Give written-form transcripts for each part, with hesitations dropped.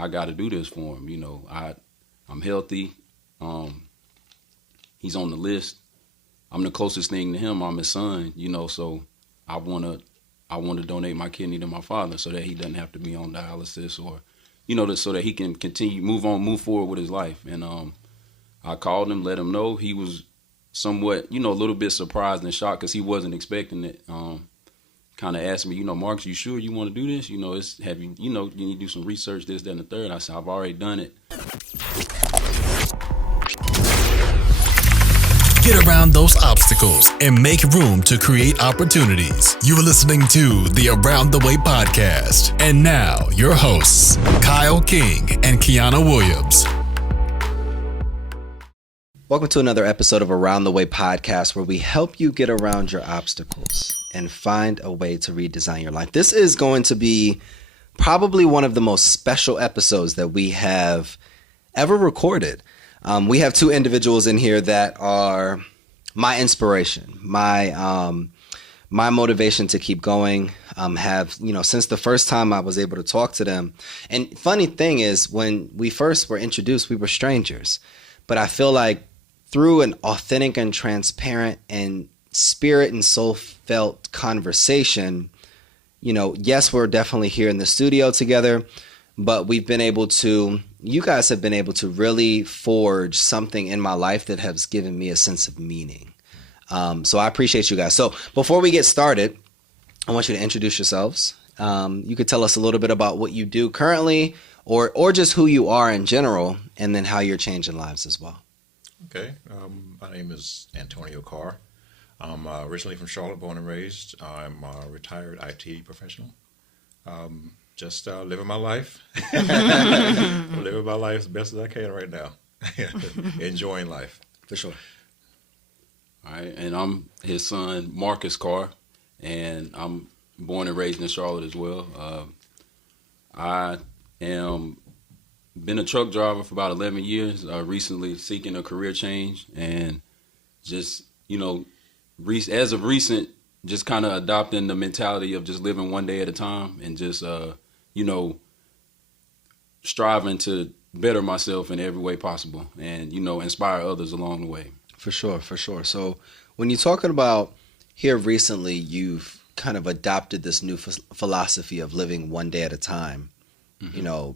I got to do this for him. I'm healthy. He's on the list. I'm the closest thing to him. I'm his son. So I want to donate my kidney to my father so that he doesn't have to be on dialysis or, so that he can continue move forward with his life. And I called him, let him know. He was somewhat, a little bit surprised and shocked because he wasn't expecting it. Kind of asked me, Marcus, you sure you want to do this? You need to do some research, this, that, and the third. I said, I've already done it. Get around those obstacles and make room to create opportunities. You are listening to the Around the Way podcast. And now, your hosts, Kyle King and Kiana Williams. Welcome to another episode of Around the Way podcast, where we help you get around your obstacles and find a way to redesign your life. This is going to be probably one of the most special episodes that we have ever recorded. We have two individuals in here that are my inspiration, my motivation to keep going. Since the first time I was able to talk to them. And funny thing is, when we first were introduced, we were strangers. But I feel like through an authentic and transparent and spirit and soul felt conversation, yes, we're definitely here in the studio together, but you guys have been able to really forge something in my life that has given me a sense of meaning. So I appreciate you guys. So before we get started, I want you to introduce yourselves. You could tell us a little bit about what you do currently or just who you are in general, and then how you're changing lives as well. Okay. My name is Antonio Carr. I'm originally from Charlotte, born and raised. I'm a retired IT professional. Just living my life. Living my life as best as I can right now. Enjoying life. For sure. All right, and I'm his son, Marcus Carr, and I'm born and raised in Charlotte as well. I am been a truck driver for about 11 years, recently seeking a career change, and just, as of recent, just kind of adopting the mentality of just living one day at a time and just, striving to better myself in every way possible and, inspire others along the way. For sure, for sure. So when you're talking about here recently, you've kind of adopted this new philosophy of living one day at a time. Mm-hmm.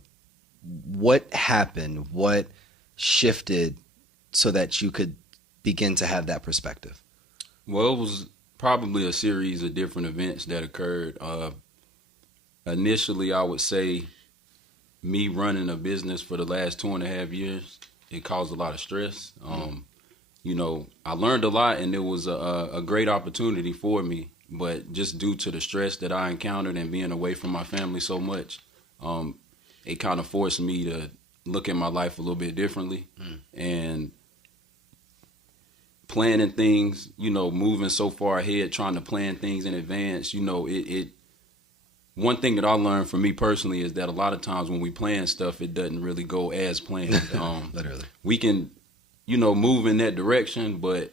What happened? What shifted so that you could begin to have that perspective? Well, it was probably a series of different events that occurred. Initially, I would say me running a business for the last 2.5 years, it caused a lot of stress. I learned a lot, and it was a great opportunity for me. But just due to the stress that I encountered and being away from my family so much, it kind of forced me to look at my life a little bit differently and planning things, moving so far ahead, trying to plan things in advance. One thing that I learned for me personally is that a lot of times when we plan stuff, it doesn't really go as planned. Literally. We can, move in that direction, but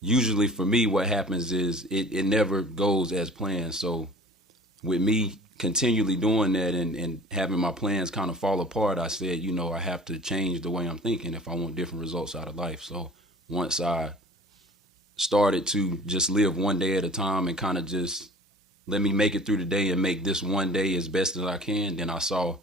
usually for me, what happens is it never goes as planned. So with me continually doing that and having my plans kind of fall apart, I said, I have to change the way I'm thinking if I want different results out of life. So once I started to just live one day at a time and kind of just let me make it through the day and make this one day as best as I can, then I saw,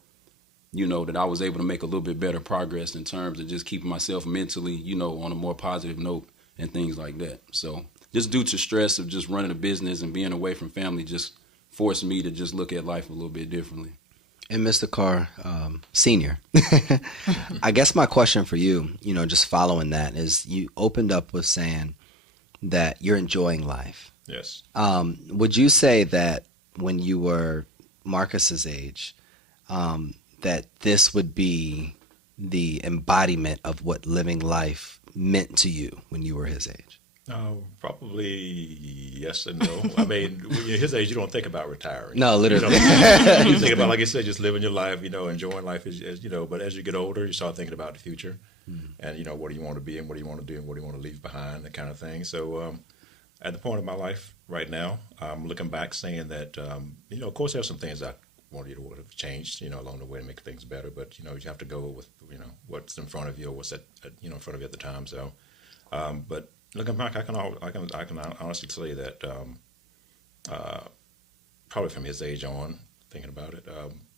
that I was able to make a little bit better progress in terms of just keeping myself mentally, on a more positive note and things like that. So just due to stress of just running a business and being away from family just forced me to just look at life a little bit differently. And Mr. Carr, Senior, I guess my question for you, just following that is, you opened up with saying that you're enjoying life. Yes. Would you say that when you were Marcus's age, that this would be the embodiment of what living life meant to you when you were his age? Probably yes and no. I mean, when you're his age, you don't think about retiring. No, literally. You think about, like you said, just living your life, enjoying life, but as you get older, you start thinking about the future and, what do you want to be and what do you want to do and what do you want to leave behind, that kind of thing. So at the point of my life right now, I'm looking back saying that, of course, there's some things I wanted to would have changed, along the way to make things better. But you have to go with what's in front of you or what's in front of you at the time. So, but looking back, I can honestly say that probably from his age on, thinking about it,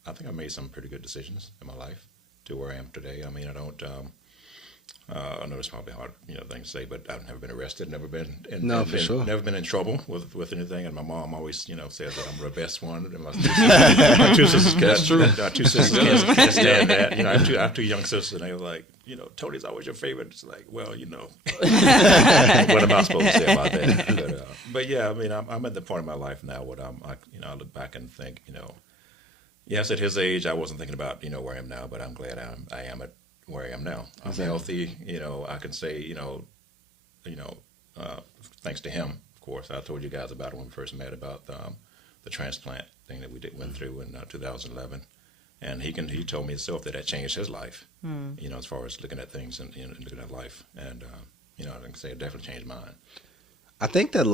I think I made some pretty good decisions in my life to where I am today. I mean, I don't. I know it's probably a hard, thing to say, but I've never been arrested, never been, never been in trouble with anything. And my mom always, says that I'm the best one. And my two sisters, that's true. My two sisters can't stand that. I have two young sisters, and they were like, Tony's always your favorite. It's like, well, what am I supposed to say about that? But yeah, I mean, I'm at the point in my life now where I look back and think, yes, at his age, I wasn't thinking about, where I am now, but I'm glad I am at where I am now. I'm healthy, I can say, thanks to him, of course. I told you guys about it when we first met about the transplant thing that we went through in 2011. And he told me himself that changed his life, as far as looking at things and looking at life. And, I can say it definitely changed mine. I think that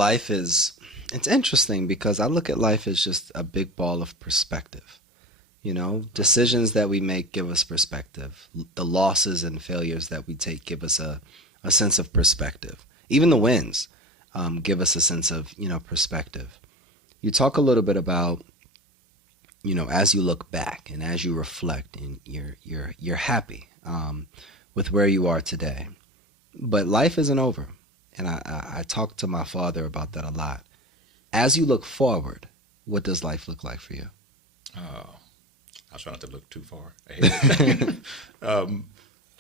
it's interesting because I look at life as just a big ball of perspective. Decisions that we make give us perspective. The losses and failures that we take give us a sense of perspective. Even the wins give us a sense of, perspective. You talk a little bit about, as you look back and as you reflect, and you're happy with where you are today. But life isn't over. And I talk to my father about that a lot. As you look forward, what does life look like for you? I try not to look too far ahead.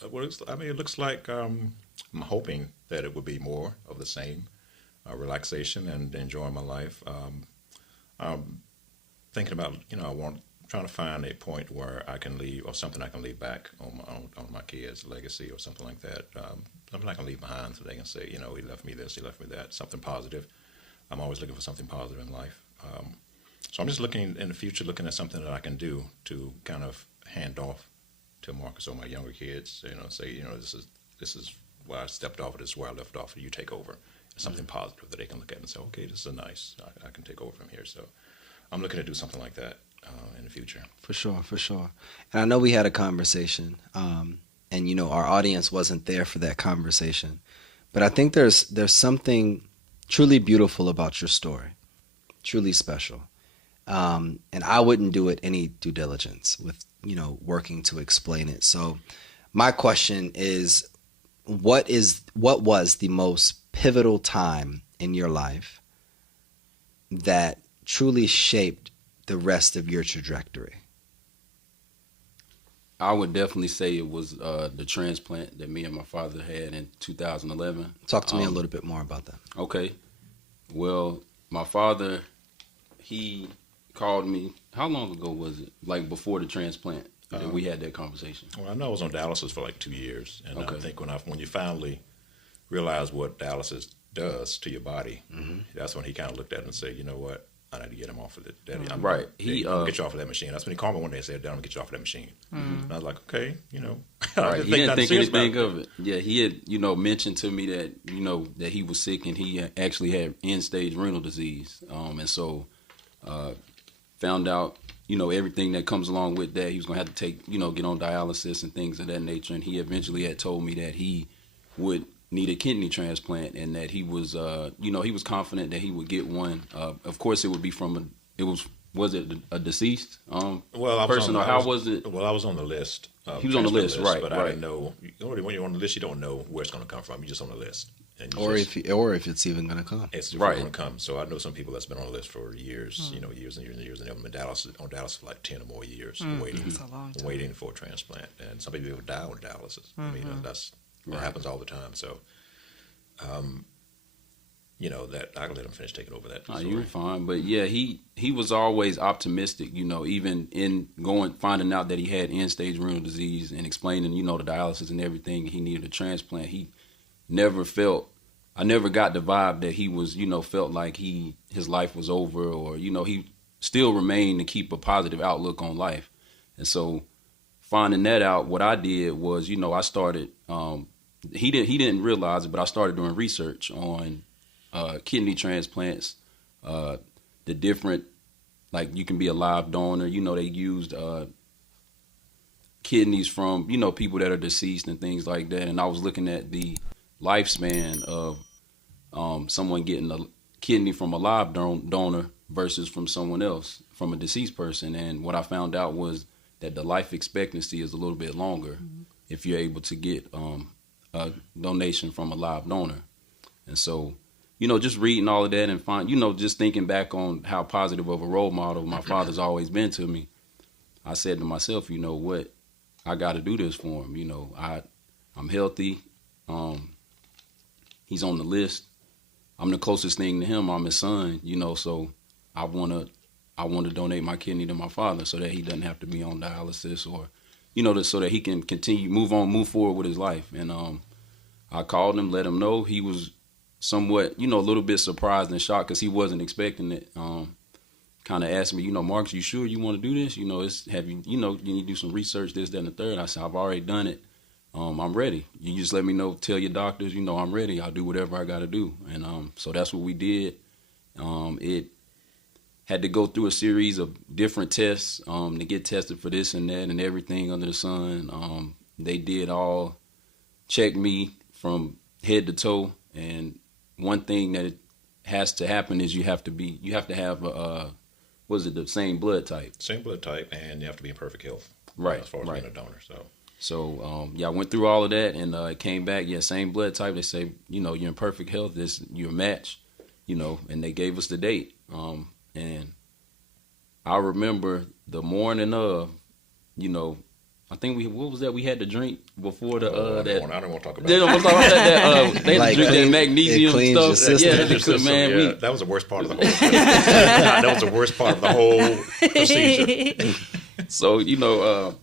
It looks like I'm hoping that it would be more of the same, relaxation and enjoying my life. I'm thinking about, trying to find a point where I can leave, or something I can leave back on my kids' legacy or something like that. Something I can leave behind so they can say, he left me this, he left me that, something positive. I'm always looking for something positive in life. So I'm just looking in the future, looking at something that I can do to kind of hand off to Marcus or my younger kids. Say, this is where I stepped off. This is where I left off. You take over. It's something positive that they can look at and say, okay, this is nice. I can take over from here. So I'm looking to do something like that in the future. For sure. And I know we had a conversation, and our audience wasn't there for that conversation, but I think there's something truly beautiful about your story, truly special. And I wouldn't do it any due diligence with, working to explain it. So my question is, what was the most pivotal time in your life that truly shaped the rest of your trajectory? I would definitely say it was the transplant that me and my father had in 2011. Talk to me a little bit more about that. Okay. Well, my father, he called me. How long ago was it? Like before the transplant that we had that conversation? Well, I know I was on dialysis for like 2 years, and I think when you finally realize what dialysis does to your body, that's when he kind of looked at it and said, you know what, I need to get him off of it. Daddy, I'm going to get you off of that machine. That's when he called me one day and said, Dad, I'm going to get you off of that machine. And I was like, okay, Right. He didn't think anything of it. Yeah, he had, mentioned to me that, that he was sick and he actually had end-stage renal disease. And so found out, everything that comes along with that. He was going to have to take, get on dialysis and things of that nature. And he eventually had told me that he would need a kidney transplant and that he was, he was confident that he would get one. Of course, it would be was it a deceased person, or how was it? Well, I was on the list. He was on the list, right? But I didn't know. When you're on the list, you don't know where it's going to come from. You're just on the list. Or if it's even going to come. It's going to come. So I know some people that's been on the list for years, years and years and years, and they've been on dialysis for like 10 or more years, waiting for a transplant. And some people die on dialysis. I mean, that's what happens all the time. So, that I can let him finish taking over that. Oh, you're fine. But yeah, he was always optimistic, even in finding out that he had end-stage renal disease and explaining, the dialysis and everything, he needed a transplant. I never got the vibe that he was, felt like his life was over, or, he still remained to keep a positive outlook on life. And so finding that out, what I did was, I started, he didn't realize it, but I started doing research on kidney transplants, the different like you can be a live donor. You know, they used kidneys from, you know, people that are deceased and things like that. And I was looking at the lifespan of someone getting a kidney from a live donor versus from someone else, from a deceased person. And what I found out was that the life expectancy is a little bit longer if you're able to get a donation from a live donor. And so, you know, just reading all of that and just thinking back on how positive of a role model my father's always been to me, I said to myself, you know what, I got to do this for him. You know, I'm healthy. He's on the list. I'm the closest thing to him. I'm his son, you know, so I want to donate my kidney to my father so that he doesn't have to be on dialysis, or, you know, so that he can continue, move forward with his life. And I called him, let him know. He was somewhat, you know, a little bit surprised and shocked because he wasn't expecting it. Kind of asked me, you know, Marcus, you sure you want to do this? You know, you need to do some research, this, that, and the third. I said, I've already done it. I'm ready. You just let me know, tell your doctors, you know, I'm ready. I'll do whatever I got to do. And so that's what we did. It had to go through a series of different tests to get tested for this and that and everything under the sun. They did all check me from head to toe. And one thing that it has to happen is you have to have the same blood type. Same blood type, and you have to be in perfect health. Right. As far as right. being a donor. So I went through all of that, and it came back, same blood type. They say, you know, you're in perfect health. You're a match, you know, and they gave us the date. And I remember the morning of, you know, I think what was that we had to drink before the I don't want to talk about they it. Don't talk about that. They had to drink that magnesium stuff. Yeah, that was the worst part of the whole. That was the worst part of the whole procedure. So you know,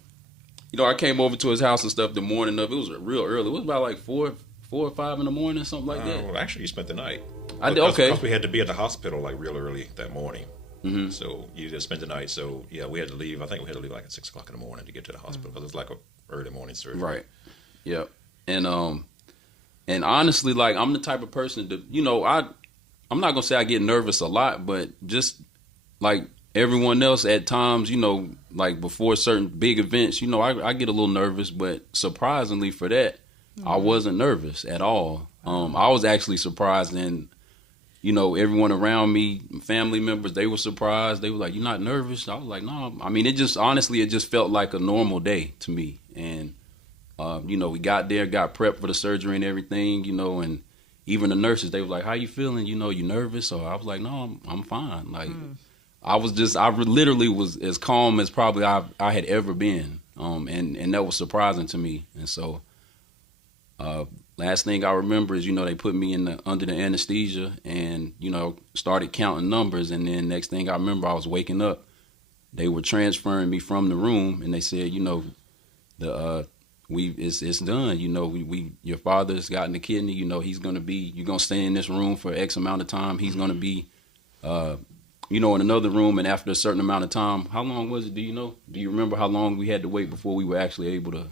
I came over to his house and stuff the morning of. It was real early. It was about like 4 or 5 in the morning, something like that. Well, actually, you spent the night. I did. Okay. Because we had to be at the hospital like real early that morning. Mm-hmm. So you just spent the night. So yeah, we had to leave. I think we had to leave like at 6 o'clock in the morning to get to the hospital because it's like a early morning surgery. Right. Yep. And honestly, like I'm the type of person that, you know, I'm not gonna say I get nervous a lot, but just like everyone else at times, you know, like before certain big events, you know, I get a little nervous, but surprisingly for that, I wasn't nervous at all. I was actually surprised, and you know, everyone around me, family members, they were surprised. They were like, "You're not nervous?" I was like, "No." I mean, it just felt like a normal day to me. And you know, we got there, got prepped for the surgery and everything, you know, and even the nurses, they were like, "How you feeling? You know, you nervous?" So I was like, "No, I'm fine." Like, I literally was as calm as probably I had ever been, and that was surprising to me. And so, last thing I remember is, you know, they put me under the anesthesia and, you know, started counting numbers. And then next thing I remember, I was waking up. They were transferring me from the room, and they said, you know, it's done. You know, your father's gotten the kidney. You know, you're gonna stay in this room for X amount of time. He's gonna be, you know, in another room. And after a certain amount of time, how long was it? Do you know? Do you remember how long we had to wait before we were actually able to?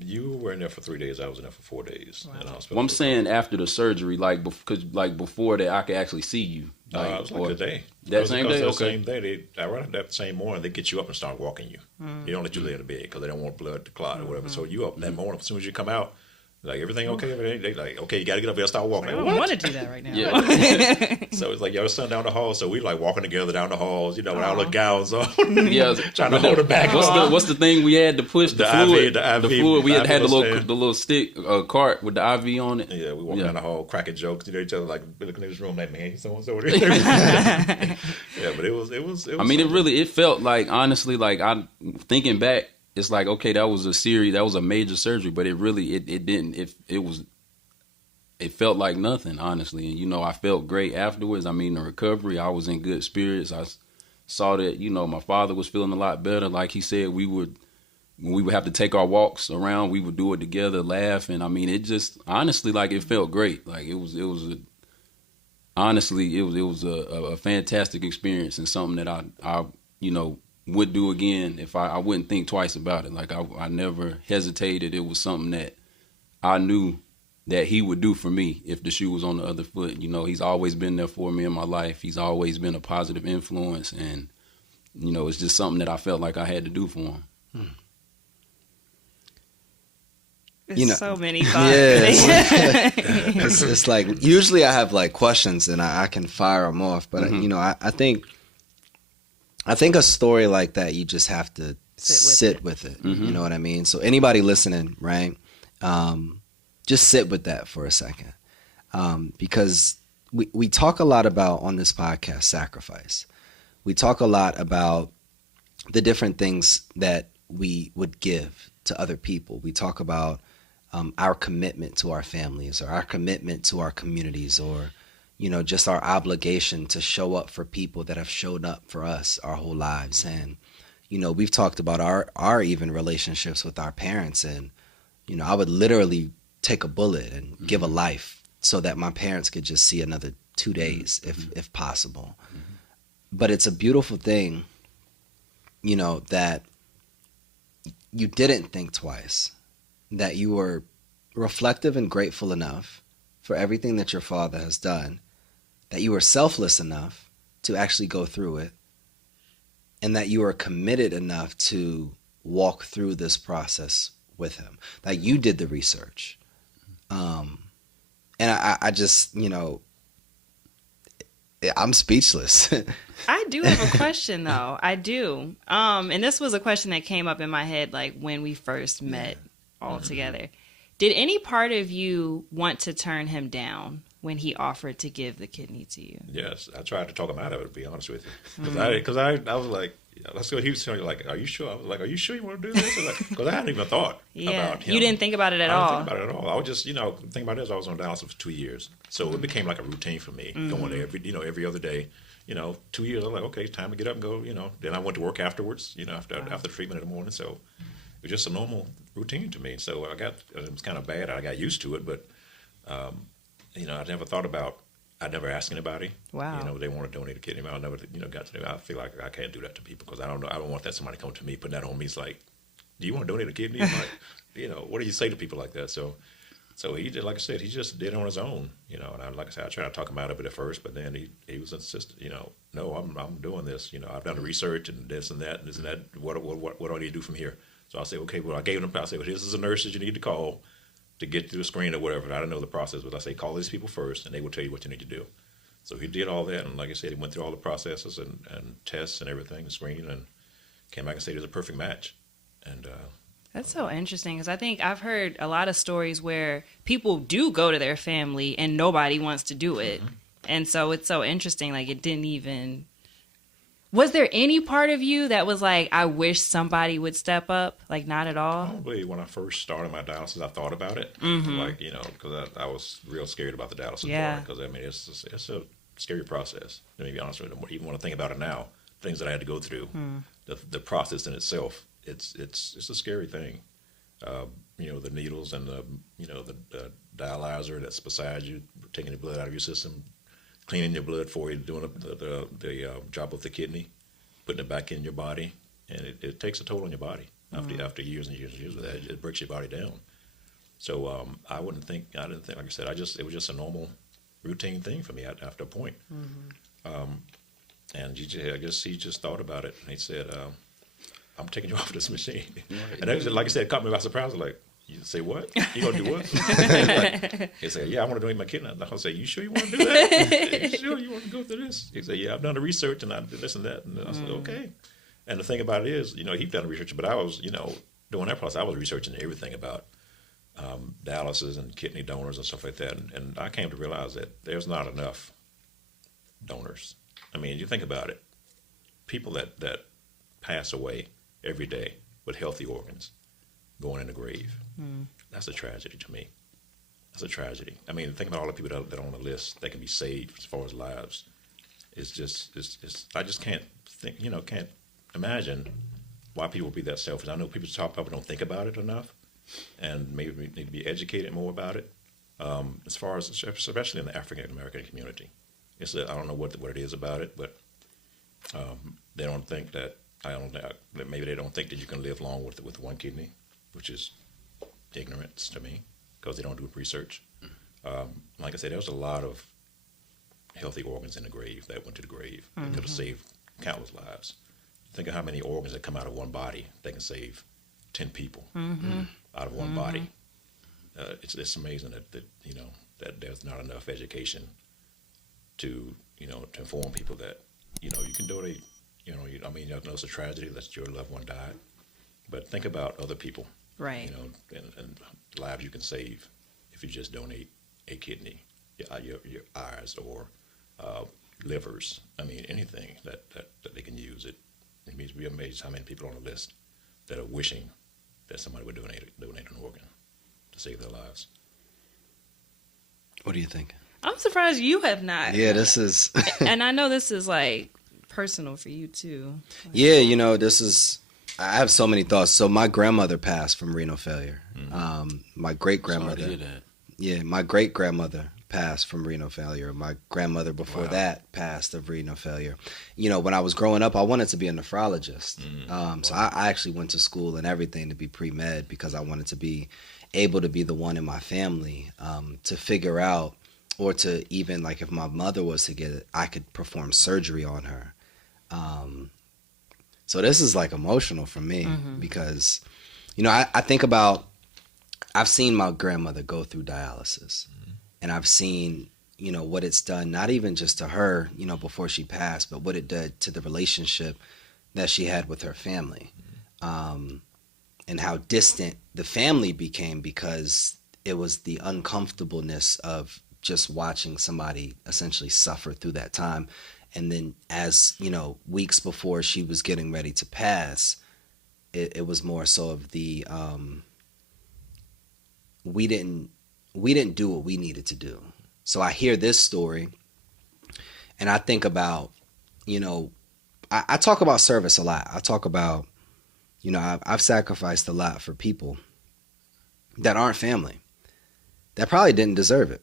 You were in there for 3 days. I was in there for 4 days. Wow. In the hospital. Well, I'm saying after the surgery, because before that, I could actually see you. It was like the day. That same day? Okay. Same day. Right that same morning, they get you up and start walking you. They don't let you lay in the bed because they don't want blood to clot or whatever. So you up that morning, as soon as you come out, like, everything okay? They like, okay, you got to get up there and start walking. I Like, don't want to do that right now. Yeah. So it's like, your son down the hall. So we like walking together down the halls, you know, with our little gowns on. Yeah, trying to hold it back. What's the thing we had to push the fluid? The fluid. We had the the little stick cart with the IV on it. Yeah, we walking down the hall, cracking jokes, you know, each other, like looking in this room, like, man, so and so. Yeah, but it was. I mean, it felt like, honestly, like, thinking back, it's like, okay, that was a major surgery, but it didn't. It felt like nothing, honestly. And, you know, I felt great afterwards. I mean, the recovery, I was in good spirits. I saw that, you know, my father was feeling a lot better. Like he said, when we would have to take our walks around, we would do it together, laugh. And I mean, it just, honestly, like, it felt great. Like, it was a fantastic experience, and something that I you know, would do again if I wouldn't think twice about it. Like, I never hesitated. It was something that I knew that he would do for me if the shoe was on the other foot. You know, he's always been there for me in my life. He's always been a positive influence, and you know, it's just something that I felt like I had to do for him. There's so many thoughts. Yeah, it's like usually I have like questions and I can fire them off, but you know, I think a story like that you just have to sit with it. You know what I mean? So anybody listening, right? Just sit with that for a second, because we talk a lot about on this podcast sacrifice. We talk a lot about the different things that we would give to other people. We talk about our commitment to our families, or our commitment to our communities, or, you know, just our obligation to show up for people that have showed up for us our whole lives. And, you know, we've talked about our even relationships with our parents. And, you know, I would literally take a bullet and give a life so that my parents could just see another 2 days if possible. But it's a beautiful thing, you know, that you didn't think twice, that you were reflective and grateful enough for everything that your father has done, that you were selfless enough to actually go through it, and that you were committed enough to walk through this process with him, that you did the research. And I just, you know, I'm speechless. I do have a question though. I do. And this was a question that came up in my head like when we first met all together. Did any part of you want to turn him down when he offered to give the kidney to you? Yes, I tried to talk him out of it, to be honest with you. Because I was like, let's go. He was telling me, like, are you sure? I was like, are you sure you want to do this? Because I hadn't even thought about him. You didn't think about it at all? I didn't think about it at all. I was just, you know, thinking about this. I was on dialysis for 2 years. So it became like a routine for me, going there every other day. You know, 2 years, I'm like, okay, it's time to get up and go, you know. Then I went to work afterwards, you know, after treatment in the morning. So it was just a normal routine to me. So it was kind of bad. I got used to it, but, you know, I never asked anybody. Wow. You know, they want to donate a kidney. I never, you know, got to do. I feel like I can't do that to people because I don't know. I don't want that somebody come to me, putting that on me. It's like, do you want to donate a kidney? Like, you know, what do you say to people like that? So he did, like I said, he just did it on his own. You know, and like I said, I tried to talk him out of it at first, but then he was insistent. You know, no, I'm doing this. You know, I've done the research and this and that and this and that. What do I need to do from here? So I said, okay, well, I gave him. I said, well, this is the nurses you need to call to get through the screen or whatever. I don't know the process, but I say, call these people first, and they will tell you what you need to do. So he did all that, and like I said, he went through all the processes and tests and everything, the screen, and came back and said it was a perfect match. And that's so interesting, because I think I've heard a lot of stories where people do go to their family and nobody wants to do it. And so it's so interesting, like it didn't even... Was there any part of you that was like, I wish somebody would step up? Like, not at all? Probably when I first started my dialysis, I thought about it. Like, you know, because I was real scared about the dialysis part. Because, I mean, it's a scary process. Let me be honest with you. Even when I think about it now, things that I had to go through, the process in itself, it's a scary thing. You know, the needles and the dialyzer that's beside you, taking the blood out of your system, cleaning your blood for you, doing the job of the kidney, putting it back in your body, and it takes a toll on your body after years and years and years of that. It breaks your body down. So I didn't think, like I said, it was just a normal routine thing for me after a point. And I guess he just thought about it, and he said, I'm taking you off this machine. Right. And that was, like I said, it caught me by surprise. Like, you say what? You gonna do what? He said, yeah, I want to donate my kidney. I say, you sure you want to do that? You sure you want to go through this? He said, yeah, I've done the research and I did this and that. And I said, okay. And the thing about it is, you know, he'd done the research, but I was, you know, doing that process, I was researching everything about dialysis and kidney donors and stuff like that. And I came to realize that there's not enough donors. I mean, you think about it, people that pass away every day with healthy organs going in the grave. That's a tragedy to me. That's a tragedy. I mean, think about all the people that are on the list that can be saved as far as lives. It's just, I just can't think, you know, can't imagine why people would be that selfish. I know people probably don't think about it enough, and maybe we need to be educated more about it. As far as, especially in the African American community, I don't know what it is about it, but they don't think that. Maybe they don't think that you can live long with one kidney, which is ignorance to me. because they don't do research. Like I said, there was a lot of healthy organs in the grave that went to the grave. They could have saved countless lives. Think of how many organs that come out of one body. They can save 10 people out of one body. It's amazing that that there's not enough education to to inform people that you can donate. I know it's a tragedy that your loved one died, but think about other people, Right. And lives you can save if you just donate a kidney, your eyes, or livers. I mean, anything that they can use. It means we're amazed how many people on the list that are wishing that somebody would donate an organ to save their lives. What do you think? I'm surprised you have not. Yeah, this is. And I know this is like personal for you too. Yeah, this is. I have so many thoughts. So my grandmother passed from renal failure. My great grandmother. Yeah, my great grandmother passed from renal failure. My grandmother before that passed of renal failure. When I was growing up, I wanted to be a nephrologist. So I actually went to school and everything to be pre-med because I wanted to be able to be the one in my family to figure out, or to even, like, if my mother was to get it, I could perform surgery on her. So this is like emotional for me because, I think about, I've seen my grandmother go through dialysis, and I've seen, what it's done, not even just to her, before she passed, but what it did to the relationship that she had with her family, and how distant the family became because it was the uncomfortableness of just watching somebody essentially suffer through that time. And then as, weeks before she was getting ready to pass, it was more so of the, we didn't do what we needed to do. So I hear this story and I think about, I talk about service a lot. I talk about, I've sacrificed a lot for people that aren't family, that probably didn't deserve it.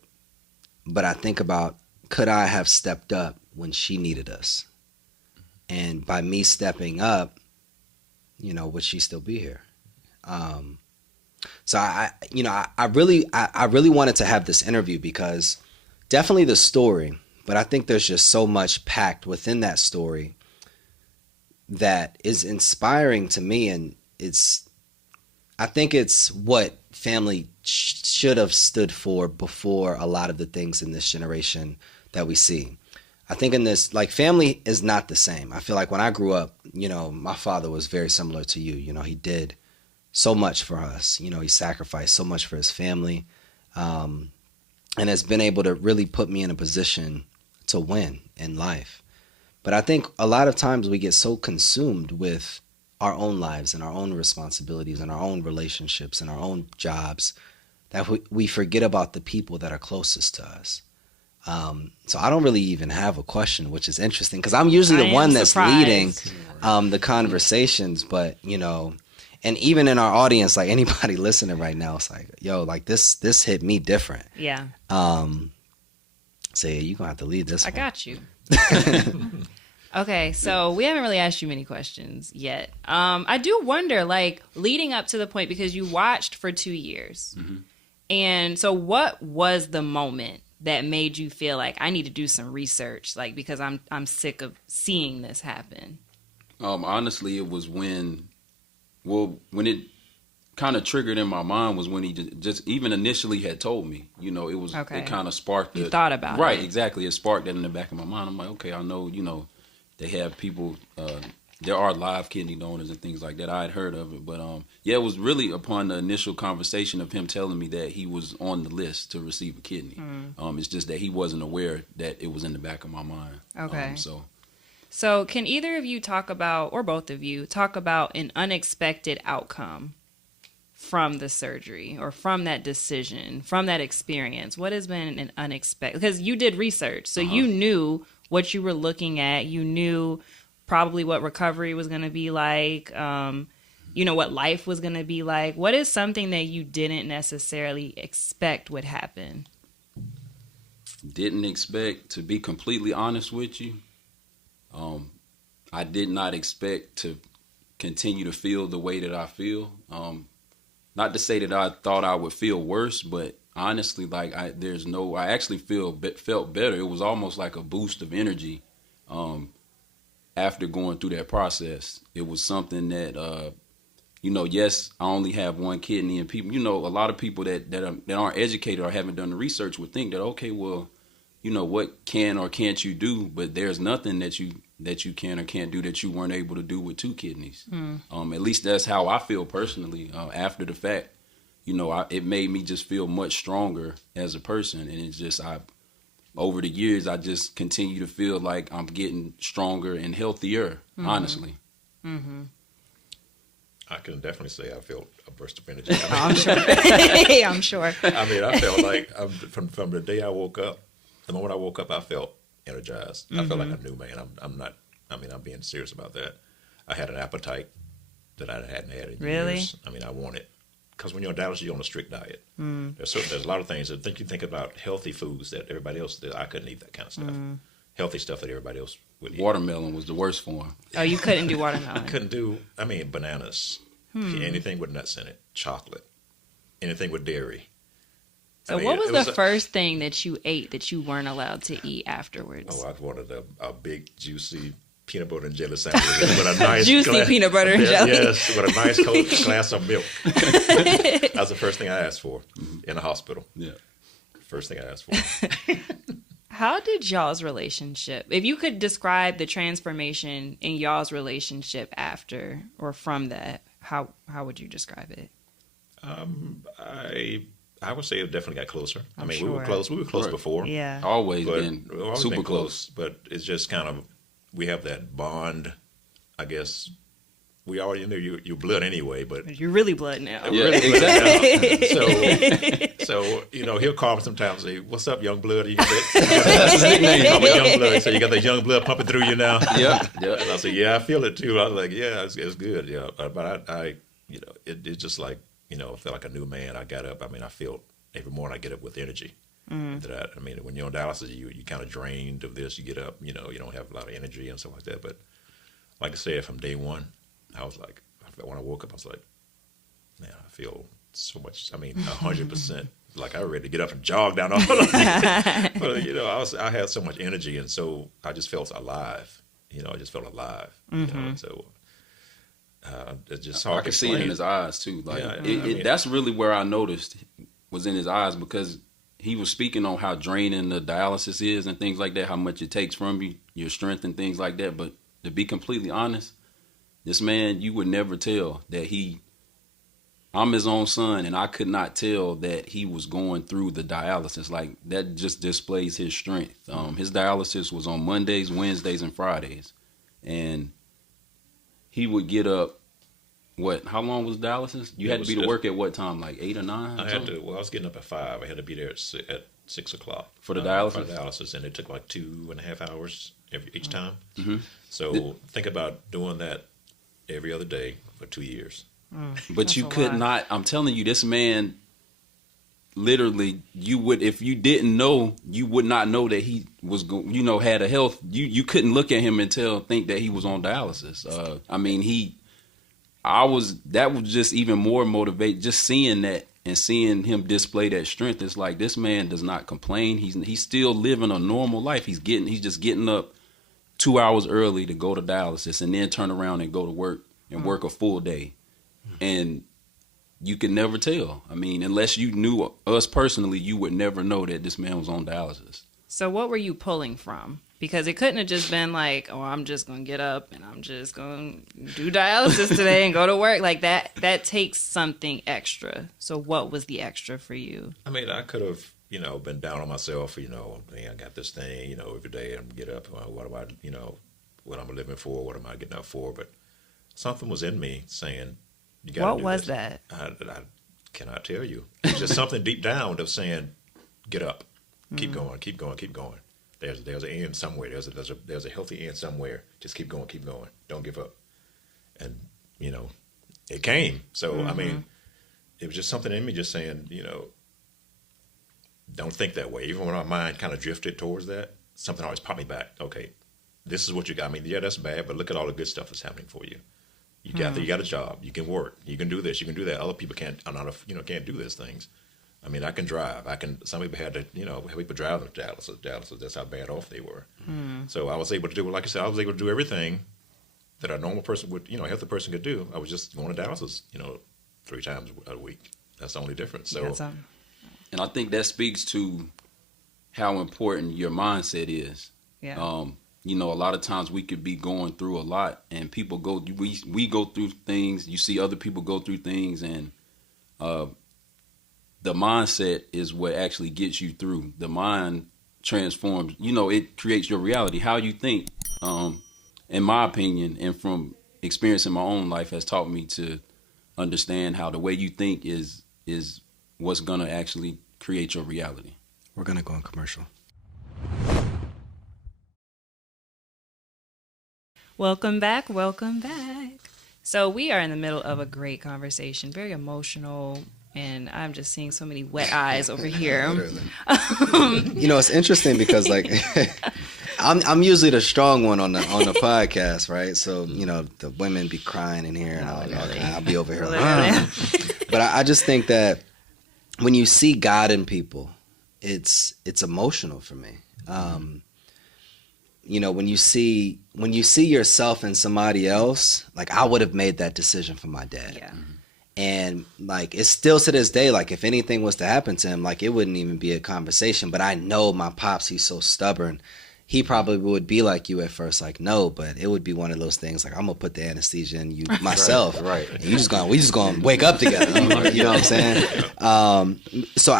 But I think about, could I have stepped up when she needed us? And by me stepping up, would she still be here? So I really wanted to have this interview because definitely the story, but I think there's just so much packed within that story that is inspiring to me. And I think it's what family should have stood for before a lot of the things in this generation that we see. I think in this, like, family is not the same. I feel like when I grew up, my father was very similar to you. He did so much for us. He sacrificed so much for his family, and has been able to really put me in a position to win in life. But I think a lot of times we get so consumed with our own lives and our own responsibilities and our own relationships and our own jobs that we forget about the people that are closest to us. So I don't really even have a question, which is interesting because I'm usually the one that's leading the conversations. But, and even in our audience, like anybody listening right now, it's like, yo, like this hit me different. Yeah. So yeah, you're going to have to lead this I one. got you. Okay, so we haven't really asked you many questions yet. I do wonder, like, leading up to the point, because you watched for 2 years. And so what was the moment that made you feel like I need to do some research, like, because I'm sick of seeing this happen? Honestly, it was when it kind of triggered in my mind was when he just even initially had told me, it was, okay. It kind of sparked it. You thought about it. Right, exactly. It sparked that in the back of my mind. I'm like, okay, I know, they have people, there are live kidney donors and things like that. I had heard of it, but yeah, it was really upon the initial conversation of him telling me that he was on the list to receive a kidney. It's just that he wasn't aware that it was in the back of my mind. Okay. So can either of you talk about, or both of you, talk about an unexpected outcome from the surgery or from that decision, from that experience? What has been an unexpected, because you did research, so you knew what you were looking at. You knew probably what recovery was going to be like, what life was going to be like. What is something that you didn't necessarily expect would happen? Didn't expect, to be completely honest with you. I did not expect to continue to feel the way that I feel. not to say that I thought I would feel worse, but honestly, like I actually felt better. It was almost like a boost of energy after going through that process. It was something that yes, I only have one kidney, and people, a lot of people that aren't educated or haven't done the research would think that, okay, well, what can or can't you do? But there's nothing that you can or can't do that you weren't able to do with two kidneys. At least that's how I feel personally. After the fact, it made me just feel much stronger as a person, and it's just over the years I just continue to feel like I'm getting stronger and healthier. Honestly. Mm-hmm. I can definitely say I felt a burst of energy. I'm sure. I'm sure. I mean, I felt like from the day I woke up, the moment I woke up, I felt energized. I felt like a new man. I'm being serious about that. I had an appetite that I hadn't had in years. I mean, I wanted, because when you're on dialysis, you're on a strict diet. There's a lot of things that you think about healthy foods that everybody else did. I couldn't eat that kind of stuff. Healthy stuff that everybody else would eat. Watermelon was the worst form. Oh, you couldn't do watermelon. I couldn't do, bananas, anything with nuts in it, chocolate, anything with dairy. So what was the first thing that you ate that you weren't allowed to eat afterwards? Oh, I wanted a big, juicy peanut butter and jelly sandwich with a nice juicy peanut butter and jelly. Yes, with a nice cold glass of milk. That's the first thing I asked for in the hospital. Yeah. First thing I asked for. How did y'all's relationship, if you could describe the transformation in y'all's relationship after or from that, how would you describe it? I would say it definitely got closer. Sure. we were close. We were close before. Yeah. Always been super close. But it's just kind of, we have that bond, I guess. We already knew your blood anyway, but you're really blood now. Yeah, exactly. So he'll call me sometimes and say, "What's up, young blood?" That's his nickname. I'm a young blood. So you got the young blood pumping through you now. Yeah. And I say, "Yeah, I feel it too." I was like, "Yeah, it's good." Yeah, but it's just like I felt like a new man. I got up. I feel every morning I get up with energy. When you're on dialysis, you kind of drained of this. You get up, you don't have a lot of energy and stuff like that. But like I said, from day one, I was like, when I woke up, I was like, man, I feel so much. 100%. Like I was ready to get up and jog down all night. But I had so much energy, and so I just felt alive. I just felt alive. So it's just hard. I could see it in his eyes too. Like that's really where I noticed was in his eyes, because he was speaking on how draining the dialysis is and things like that, how much it takes from you, your strength and things like that. But to be completely honest, this man, you would never tell that I'm his own son, and I could not tell that he was going through the dialysis. Like, that just displays his strength. His dialysis was on Mondays, Wednesdays, and Fridays. And he would get up, how long was dialysis? You had to be to work at what time, like 8 or 9? I was getting up at 5. I had to be there at 6 o'clock. For the dialysis? For the dialysis, and it took like 2.5 hours each time. Mm-hmm. So think about doing that every other day for 2 years. But you could not. I'm telling you, this man, literally, you would, if you didn't know, you would not know that he was, had a health. You couldn't look at him and think that he was on dialysis. That was just even more motivated. Just seeing that and seeing him display that strength. It's like, this man does not complain. He's still living a normal life. He's just getting up 2 hours early to go to dialysis and then turn around and go to work and work a full day. And you could never tell. Unless you knew us personally, you would never know that this man was on dialysis. So what were you pulling from? Because it couldn't have just been like, oh, I'm just going to get up and I'm just going to do dialysis today and go to work. Like that takes something extra. So what was the extra for you? I could have, been down on myself, I got this thing, every day I'm get up. What am I, what I'm living for? What am I getting up for? But something was in me saying, you got to do this. What was that? I cannot tell you. It's just something deep down of saying, get up, keep going, keep going, keep going. There's an end somewhere. There's a healthy end somewhere. Just keep going, don't give up. And it came. So it was just something in me just saying, don't think that way. Even when my mind kind of drifted towards that, something always popped me back. Okay, this is what you got. Yeah, that's bad, but look at all the good stuff that's happening for you. You got a job. You can work. You can do this. You can do that. Other people can't. Can't do these things. I mean, I can drive. Some people had to, have people drive them to Dallas. That's how bad off they were. So I was able to do, like I said, I was able to do everything that a normal person would, a healthy person could do. I was just going to Dallas, 3 times a week. That's the only difference. So, and I think that speaks to how important your mindset is. Yeah. A lot of times we could be going through a lot, and people we go through things. You see other people go through things, and the mindset is what actually gets you through. The mind transforms. It creates your reality. How you think, in my opinion, and from experience in my own life, has taught me to understand how the way you think is what's gonna actually create your reality. We're gonna go on commercial. Welcome back. So we are in the middle of a great conversation, very emotional, and I'm just seeing so many wet eyes over here. It's interesting because like I'm usually the strong one on the podcast, right? So the women be crying in here, and I'll be over here. But I just think that when you see God in people, it's emotional for me. When you see yourself in somebody else, like I would have made that decision for my dad. Yeah. And like it's still to this day, like if anything was to happen to him, like it wouldn't even be a conversation. But I know my pops, he's so stubborn. He probably would be like you at first, like no, but it would be one of those things like I'm gonna put the anesthesia in you myself, right? And we just gonna wake up together. You know what I'm saying? So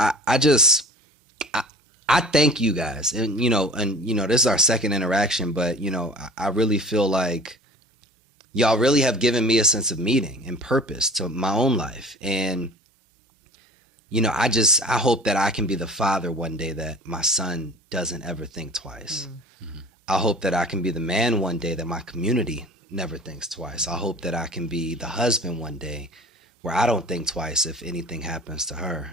I thank you guys, and this is our second interaction, but I really feel like y'all really have given me a sense of meaning and purpose to my own life, and I hope that I can be the father one day that my son doesn't ever think twice. Mm-hmm. I hope that I can be the man one day that my community never thinks twice. I hope that I can be the husband one day where I don't think twice if anything happens to her,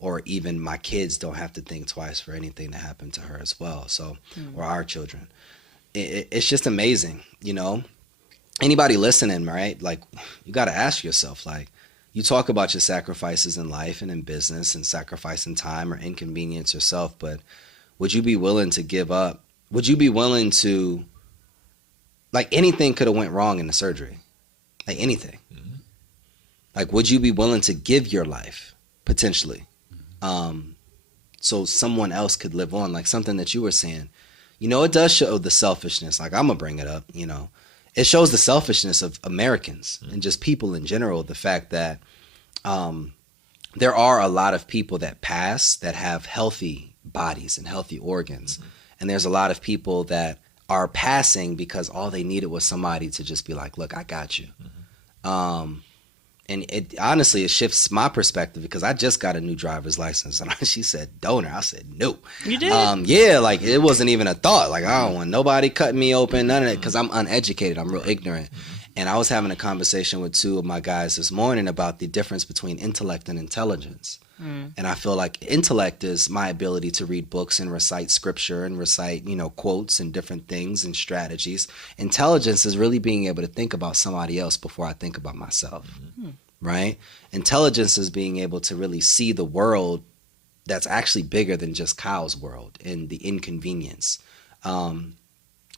or even my kids don't have to think twice for anything to happen to her as well. So, or our children. It's just amazing, Anybody listening, right? Like, you got to ask yourself, like, you talk about your sacrifices in life and in business and sacrificing time or inconvenience yourself, but would you be willing to give up? Would you be willing to, like, anything could have went wrong in the surgery, like anything. Mm-hmm. Like, would you be willing to give your life potentially? So someone else could live on, like something that you were saying. It does show the selfishness. Like, I'm going to bring it up, It shows the selfishness of Americans and just people in general. The fact that there are a lot of people that pass that have healthy bodies and healthy organs. Mm-hmm. And there's a lot of people that are passing because all they needed was somebody to just be like, look, I got you. Mm-hmm. And it honestly, it shifts my perspective because I just got a new driver's license, and she said donor. I said no. You did? Yeah, like it wasn't even a thought. Like I don't want nobody cutting me open, none of it, because I'm uneducated. I'm real ignorant. And I was having a conversation with 2 of my guys this morning about the difference between intellect and intelligence. And I feel like intellect is my ability to read books and recite scripture and recite, quotes and different things and strategies. Intelligence is really being able to think about somebody else before I think about myself, right? Intelligence is being able to really see the world that's actually bigger than just Kyle's world and the inconvenience.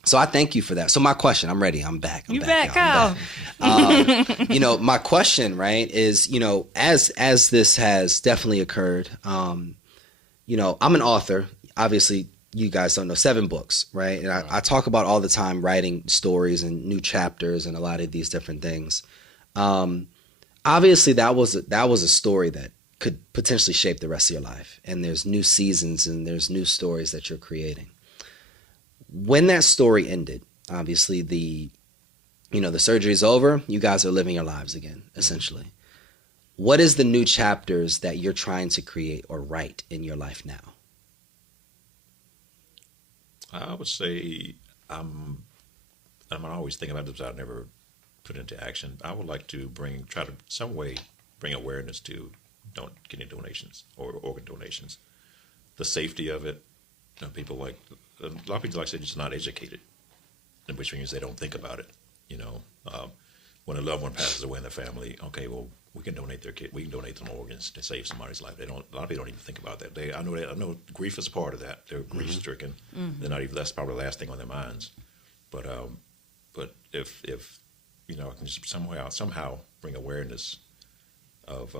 So I thank you for that. So my question, I'm ready. I'm back. You back, Kyle. My question, right, is, as this has definitely occurred, I'm an author. Obviously, you guys don't know, 7 books, right? And I talk about all the time writing stories and new chapters and a lot of these different things. Obviously, that was a story that could potentially shape the rest of your life. And there's new seasons and there's new stories that you're creating. When that story ended, obviously the surgery is over. You guys are living your lives again, essentially. What is the new chapters that you're trying to create or write in your life now? I would say I'm always thinking about this. I never put into action. I would like to try to some way bring awareness to getting donations or organ donations, the safety of it. People a lot of people, like I said, just not educated, which means they don't think about it. You know, when a loved one passes away in the family, okay, well, we can donate their kid. We can donate some organs to save somebody's life. A lot of people don't even think about that. I know grief is part of that. They're grief stricken. They're not even. That's probably the last thing on their minds. But if you know, I can just somehow bring awareness of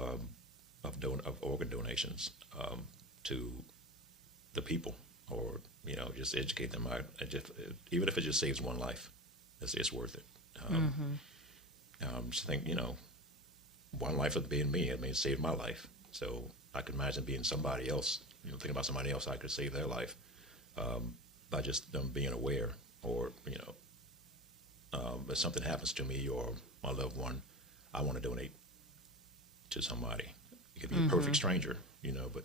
organ donations to the people, or you know, just educate them. Even if it just saves one life, it's worth it. Just think, you know, one life of being me, I mean, it saved my life. So I can imagine being somebody else, you know, thinking about somebody else, I could save their life by just them being aware, or, you know, if something happens to me or my loved one, I want to donate to somebody. It could be a perfect stranger, you know, but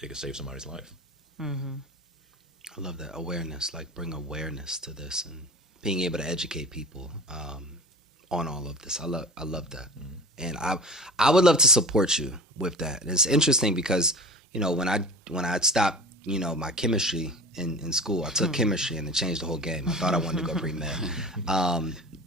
it could save somebody's life. I love that awareness, like bring awareness to this and being able to educate people on all of this. I love that. And I would love to support you with that. And it's interesting because, you know, when I stopped, you know, my chemistry in school, I took chemistry and it changed the whole game. I thought I wanted to go pre-med.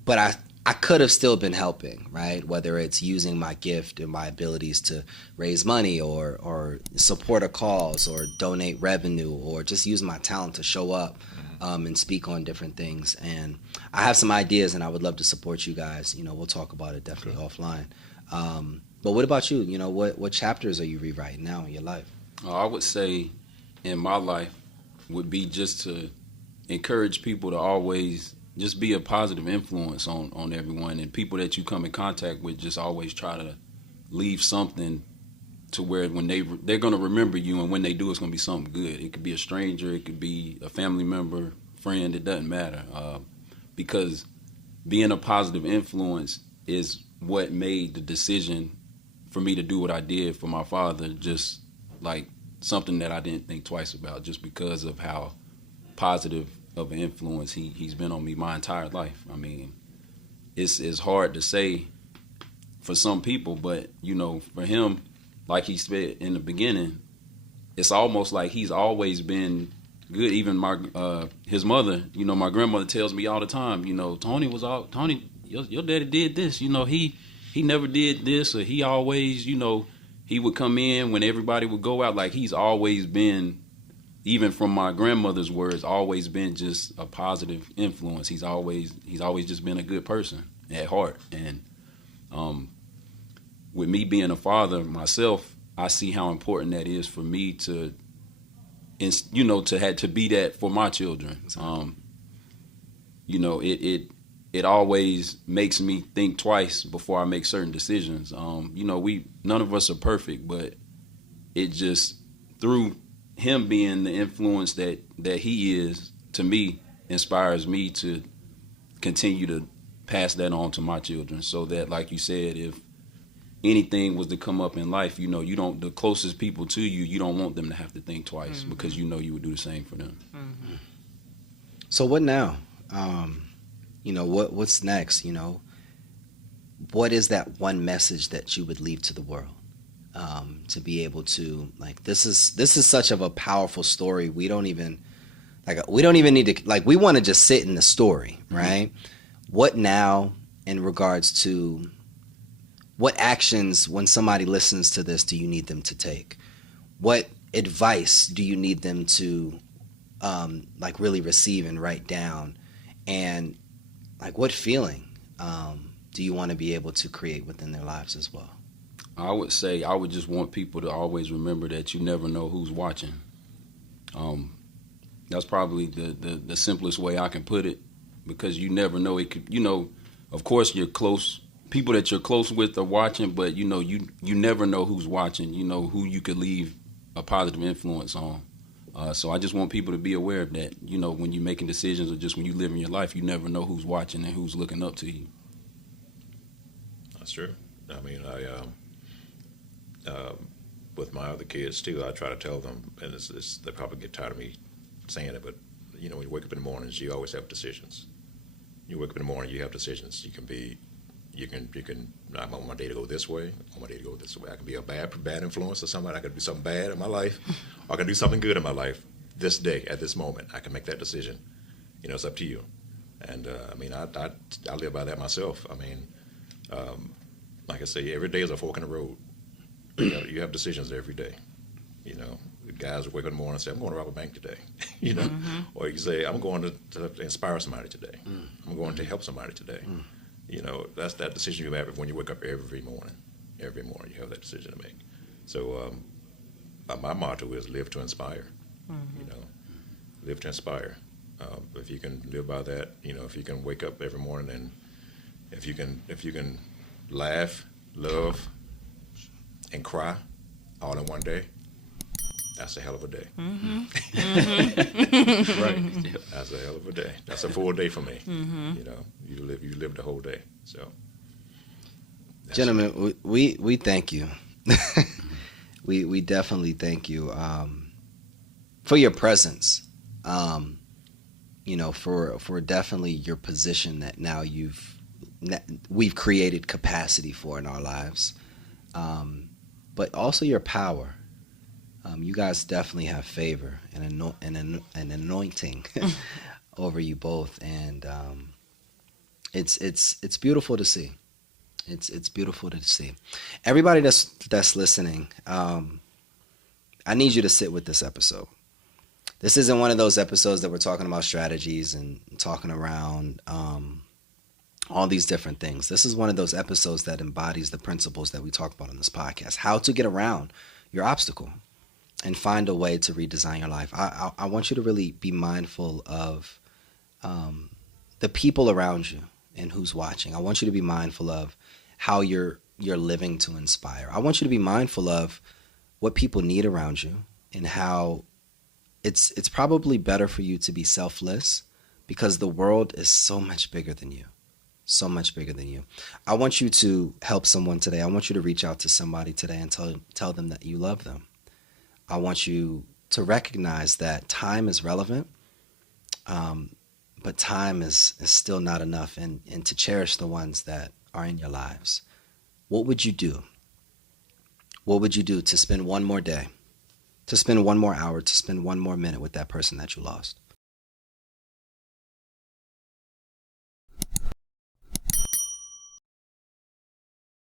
But I could have still been helping, right? Whether it's using my gift and my abilities to raise money or support a cause or donate revenue or just use my talent to show up and speak on different things. And I have some ideas and I would love to support you guys. You know, we'll talk about it definitely offline. But what about you? You know, what chapters are you rewriting now in your life? I would say in my life would be just to encourage people to always just be a positive influence on everyone, and people that you come in contact with, just always try to leave something to where when they're going to remember you, and when they do, it's going to be something good. It could be a stranger, it could be a family member, friend, it doesn't matter. Because being a positive influence is what made the decision for me to do what I did for my father just like something that I didn't think twice about, just because of how positive of an influence he's been on me my entire life. I mean, it's hard to say for some people, but you know, for him, like he said in the beginning, it's almost like he's always been good. Even his mother, you know, my grandmother tells me all the time, you know, Tony, your daddy did this, you know, he never did this, or he always, you know, he would come in when everybody would go out. Like, he's always been, even from my grandmother's words, always been just a positive influence. He's always just been a good person at heart. And with me being a father myself, I see how important that is for me to, you know, to be that for my children. You know, it always makes me think twice before I make certain decisions. You know, none of us are perfect, but it just, through him being the influence that he is to me, inspires me to continue to pass that on to my children, so that, like you said, if anything was to come up in life, you know, the closest people to you, you don't want them to have to think twice, because you know you would do the same for them. So what now? You know, what's next? You know, what is that one message that you would leave to the world? To be able to, like, this is such of a powerful story. We don't even need to, like, we want to just sit in the story, right? What now in regards to what actions, when somebody listens to this, do you need them to take? What advice do you need them to like really receive and write down? And like, what feeling do you want to be able to create within their lives as well? I would say I would just want people to always remember that you never know who's watching. That's probably the simplest way I can put it, because you never know. It could, you know, of course you're close, people that you're close with are watching, but you know, you never know who's watching, you know, who you could leave a positive influence on. So I just want people to be aware of that. You know, when you're making decisions or just when you live in your life, you never know who's watching and who's looking up to you. That's true. I mean, with my other kids too, I try to tell them, and they probably get tired of me saying it, but you know, when you wake up in the mornings, you always have decisions. You wake up in the morning, you have decisions. You can. I want my day to go this way. I want my day to go this way. I can be a bad influence or somebody. I can do something bad in my life, or I can do something good in my life this day at this moment. I can make that decision. You know, it's up to you. And I mean, I live by that myself. I mean, like I say, every day is a fork in the road. You have decisions every day. You know, the guys wake up in the morning and say, I'm going to rob a bank today. You know, or you say, I'm going to inspire somebody today. I'm going to help somebody today. You know, that's that decision you have when you wake up every morning. Every morning you have that decision to make. So my motto is live to inspire. You know, live to inspire. If you can live by that, you know, if you can wake up every morning and if you can laugh, love, and cry all in one day, that's a hell of a day. Right. That's a hell of a day. That's a full day for me. You know, you live the whole day. So, gentlemen, we thank you. we definitely thank you for your presence. You know, for definitely your position that now we've created capacity for in our lives, but also your power. You guys definitely have favor and an anointing over you both, and it's beautiful to see. It's beautiful to see. Everybody that's listening, I need you to sit with this episode. This isn't one of those episodes that we're talking about strategies and talking around all these different things. This is one of those episodes that embodies the principles that we talk about on this podcast. How to get around your obstacle and find a way to redesign your life. I want you to really be mindful of the people around you and who's watching. I want you to be mindful of how you're living to inspire. I want you to be mindful of what people need around you and how it's probably better for you to be selfless because the world is so much bigger than you. So much bigger than you. I want you to help someone today. I want you to reach out to somebody today and tell them that you love them. I want you to recognize that time is relevant, but time is still not enough, and to cherish the ones that are in your lives. What would you do? What would you do to spend one more day, to spend one more hour, to spend one more minute with that person that you lost?